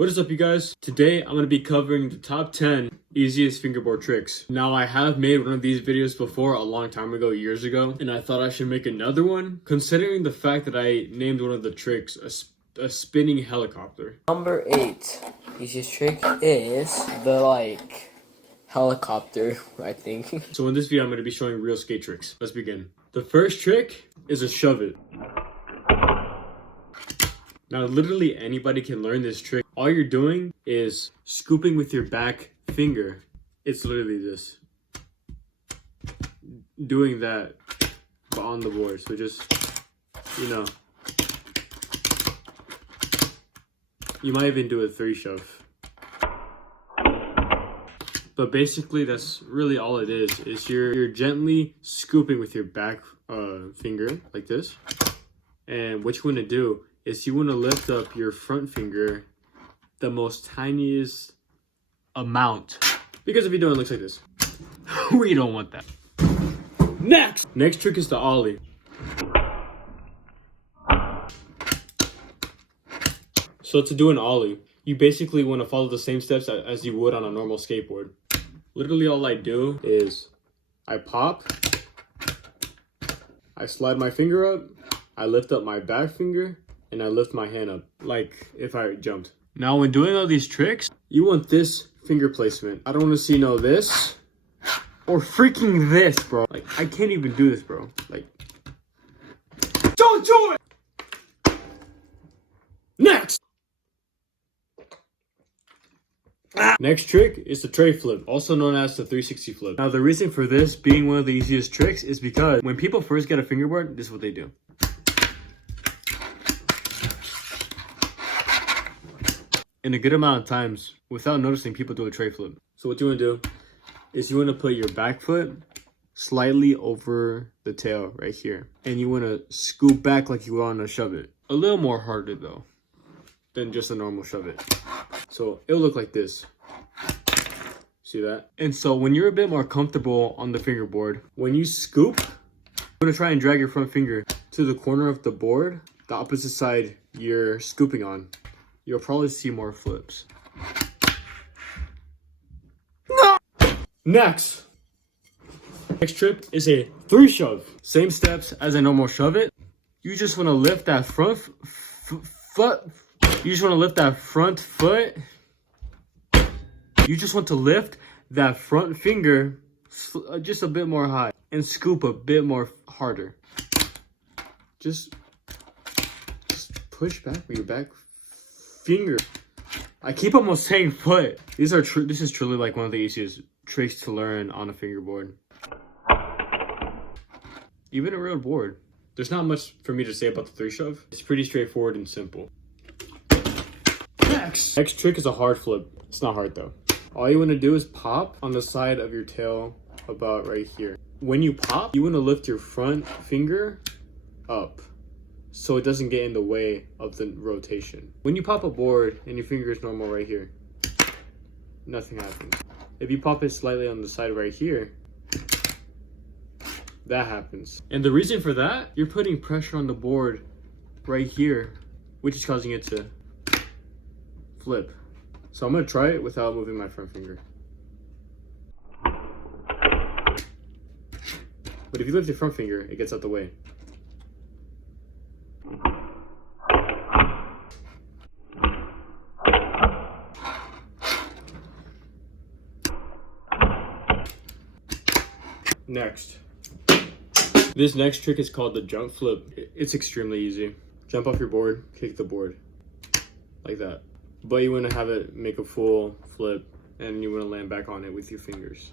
What is up, you guys? Today I'm going to be covering the top 10 easiest fingerboard tricks. Now, I have made one of these videos before a long time ago, years ago, and I thought I should make another one, considering the fact that I named one of the tricks a spinning helicopter. Number 8 easiest trick is the helicopter, I think. So in this video, I'm going to be showing real skate tricks. Let's begin. The first trick is a shove it. Now, literally anybody can learn this trick. All you're doing is scooping with your back finger. It's literally this. Doing that, but on the board. So just, you might even do a 3 shove. But basically, that's really all it is you're gently scooping with your back finger, like this. And what you want to do is you want to lift up your front finger the most tiniest amount. Because if you don't, it looks like this. We don't want that. Next trick is the ollie. So to do an ollie, you basically want to follow the same steps as you would on a normal skateboard. Literally all I do is I pop, I slide my finger up, I lift up my back finger, and I lift my hand up, like if I jumped. Now, when doing all these tricks, you want this finger placement. I don't want to see no this, or freaking this, bro. Like, I can't even do this, bro. Like, don't do it! Next! Next trick is the tray flip, also known as the 360 flip. Now, the reason for this being one of the easiest tricks is because when people first get a fingerboard, this is what they do. In a good amount of times, without noticing, people do a tray flip. So what you want to do is you want to put your back foot slightly over the tail right here. And you want to scoop back like you want to shove it. A little more harder though than just a normal shove it. So it'll look like this. See that? And so when you're a bit more comfortable on the fingerboard, when you scoop, you're going to try and drag your front finger to the corner of the board, the opposite side you're scooping on. You'll probably see more flips. No! Next trick is a 3 shove. Same steps as a normal shove it. You just want to lift that front foot. You just want to lift that front foot. You just want to lift that front finger just a bit more high and scoop a bit more harder. Just push back with your back finger. I keep almost saying foot. This is truly like one of the easiest tricks to learn on a fingerboard. Even a real board. There's not much for me to say about the 3 shove. It's pretty straightforward and simple. Next trick is a hard flip. It's not hard though. All you want to do is pop on the side of your tail about right here. When you pop, you want to lift your front finger up so it doesn't get in the way of the rotation. When you pop a board and your finger is normal right here, nothing happens. If you pop it slightly on the side right here, that happens. And the reason for that, you're putting pressure on the board right here, which is causing it to flip. So I'm gonna try it without moving my front finger. But if you lift your front finger, it gets out the way. Next. This next trick is called the jump flip. It's extremely easy. Jump off your board, kick the board. Like that. But you want to have it make a full flip and you want to land back on it with your fingers.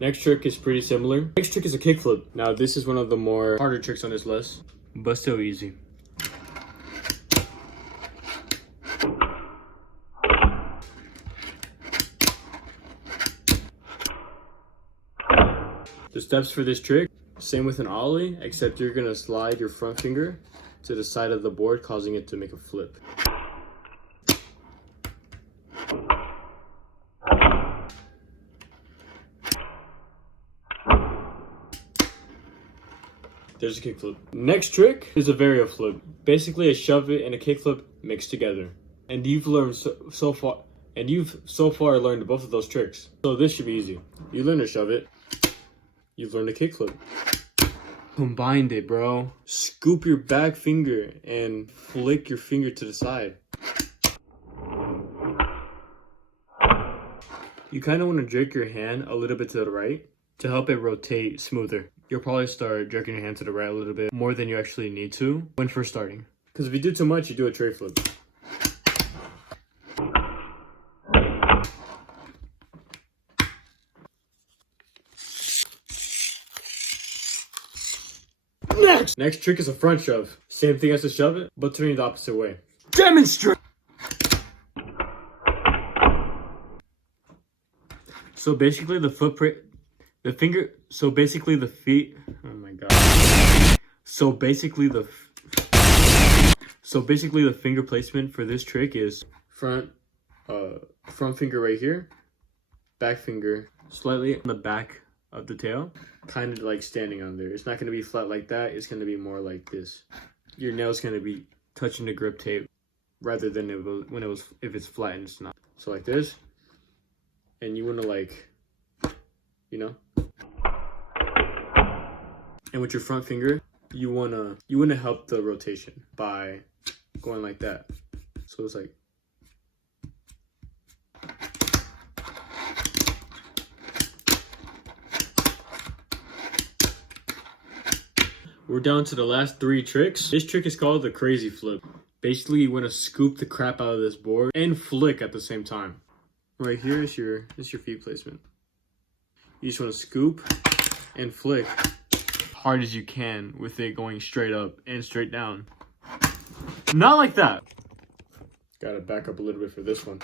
Next trick is pretty similar. Next trick is a kick flip. Now this is one of the more harder tricks on this list, but still easy. The steps for this trick, same with an ollie, except you're gonna slide your front finger to the side of the board, causing it to make a flip. There's a kickflip. Next trick is a vario flip. Basically a shove it and a kickflip mixed together. And you've learned so far learned both of those tricks. So this should be easy. You learn to shove it. You've learned a kickflip. Combined it, bro. Scoop your back finger and flick your finger to the side. You kind of want to jerk your hand a little bit to the right to help it rotate smoother. You'll probably start jerking your hand to the right a little bit more than you actually need to when first starting. Because if you do too much, you do a tray flip. Next trick is a front shove. Same thing as a shove it, but turning the opposite way. Demonstrate! So basically the footprint, the finger, so basically the feet, oh my god. So basically the finger placement for this trick is front finger right here, back finger slightly on the back of the tail, kind of like standing on there. It's not going to be flat like that. It's going to be more like this. Your nail's going to be touching the grip tape rather than if it's flat and it's not. So like this, and you want to like, you know, and with your front finger, you wanna help the rotation by going like that. So it's like. We're down to the last 3 tricks. This trick is called the crazy flip. Basically, you want to scoop the crap out of this board and flick at the same time. Right here is your feet placement. You just want to scoop and flick hard as you can with it going straight up and straight down. Not like that. Gotta back up a little bit for this one.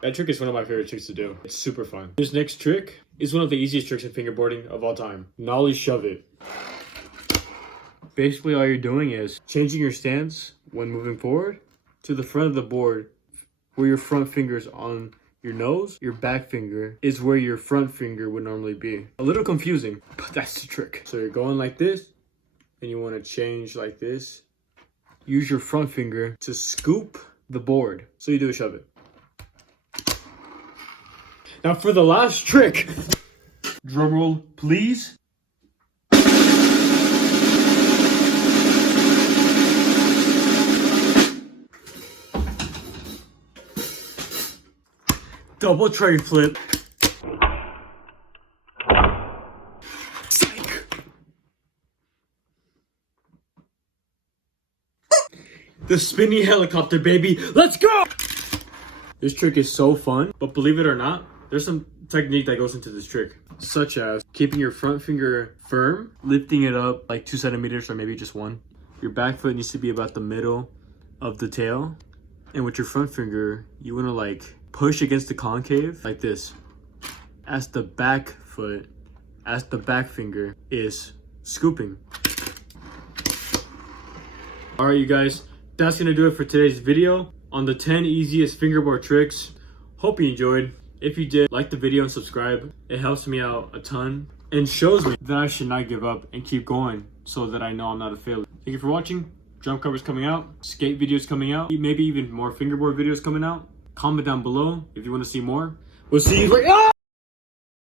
That trick is one of my favorite tricks to do. It's super fun. This next trick is one of the easiest tricks in fingerboarding of all time. Nollie shove it. Basically all you're doing is changing your stance when moving forward to the front of the board where your front finger's on your nose. Your back finger is where your front finger would normally be. A little confusing, but that's the trick. So you're going like this and you want to change like this. Use your front finger to scoop the board. So you do a shove it. Now for the last trick, drum roll please. Double tray flip. Psych. The spinny helicopter, baby. Let's go! This trick is so fun, but believe it or not, there's some technique that goes into this trick, such as keeping your front finger firm, lifting it up like 2 centimeters or maybe just 1. Your back foot needs to be about the middle of the tail. And with your front finger, you want to like push against the concave like this. As the back finger is scooping. All right, you guys, that's going to do it for today's video on the 10 easiest fingerboard tricks. Hope you enjoyed. If you did, like the video and subscribe. It helps me out a ton and shows me that I should not give up and keep going so that I know I'm not a failure. Thank you for watching. Drum covers coming out, skate videos coming out, maybe even more fingerboard videos coming out. Comment down below if you want to see more. We'll see you later.